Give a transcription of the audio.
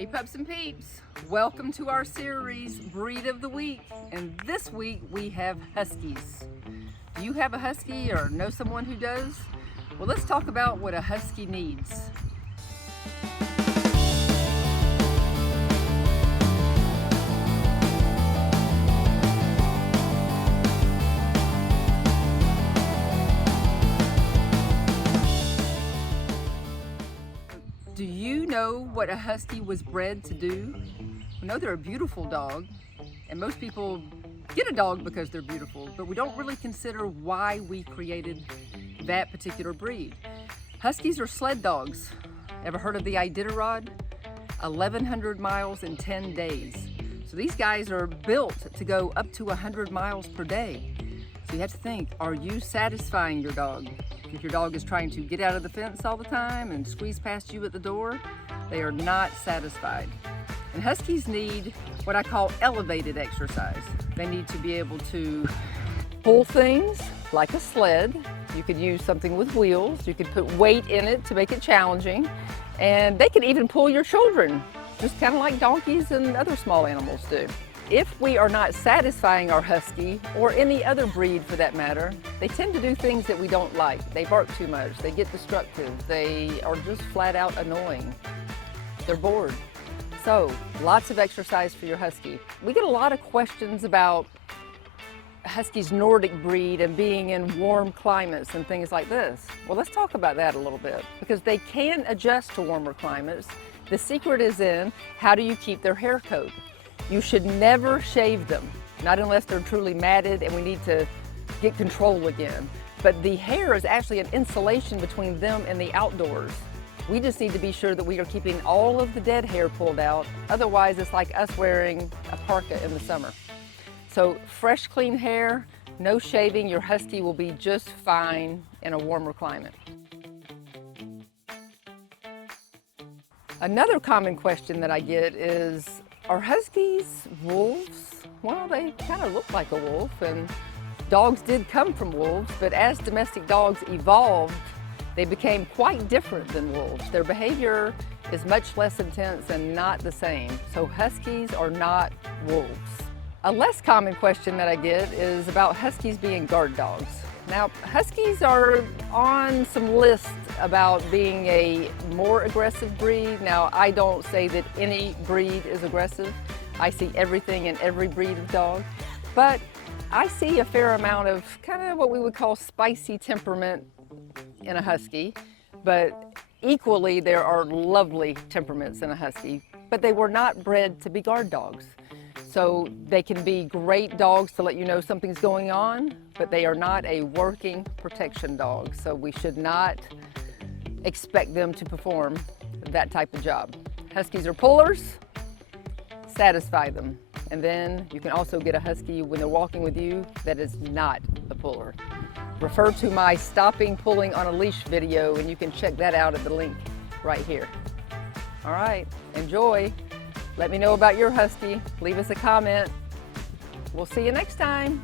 Hey pups and peeps, welcome to our series Breed of the Week, and this week we have Huskies. Do you have a Husky or know someone who does? Well, let's talk about what a Husky needs. Do you know what a Husky was bred to do? I know they're a beautiful dog, and most people get a dog because they're beautiful, but we don't really consider why we created that particular breed. Huskies are sled dogs. Ever heard of the Iditarod? 1,100 miles in 10 days. So these guys are built to go up to 100 miles per day. So you have to think, are you satisfying your dog? If your dog is trying to get out of the fence all the time and squeeze past you at the door, they are not satisfied. And Huskies need what I call elevated exercise. They need to be able to pull things like a sled. You could use something with wheels. You could put weight in it to make it challenging. And they can even pull your children, just kind of like donkeys and other small animals do. If we are not satisfying our Husky, or any other breed for that matter, they tend to do things that we don't like. They bark too much, they get destructive, they are just flat out annoying. They're bored. So, lots of exercise for your Husky. We get a lot of questions about Husky's Nordic breed and being in warm climates and things like this. Well, let's talk about that a little bit, because they can adjust to warmer climates. The secret is in how do you keep their hair coat. You should never shave them, not unless they're truly matted and we need to get control again. But the hair is actually an insulation between them and the outdoors. We just need to be sure that we are keeping all of the dead hair pulled out. Otherwise, it's like us wearing a parka in the summer. So fresh, clean hair, no shaving, your Husky will be just fine in a warmer climate. Another common question that I get is, are Huskies wolves? Well, they kind of look like a wolf, and dogs did come from wolves, but as domestic dogs evolved, they became quite different than wolves. Their behavior is much less intense and not the same. So Huskies are not wolves. A less common question that I get is about Huskies being guard dogs. Now, Huskies are on some lists about being a more aggressive breed. Now, I don't say that any breed is aggressive. I see everything in every breed of dog, but I see a fair amount of kind of what we would call spicy temperament in a Husky, but equally there are lovely temperaments in a Husky, but they were not bred to be guard dogs. So they can be great dogs to let you know something's going on, but they are not a working protection dog. So we should not expect them to perform that type of job. Huskies are pullers, satisfy them. And then you can also get a Husky when they're walking with you that is not a puller. Refer to my stopping pulling on a leash video and you can check that out at the link right here. All right, enjoy. Let me know about your Husky. Leave us a comment. We'll see you next time.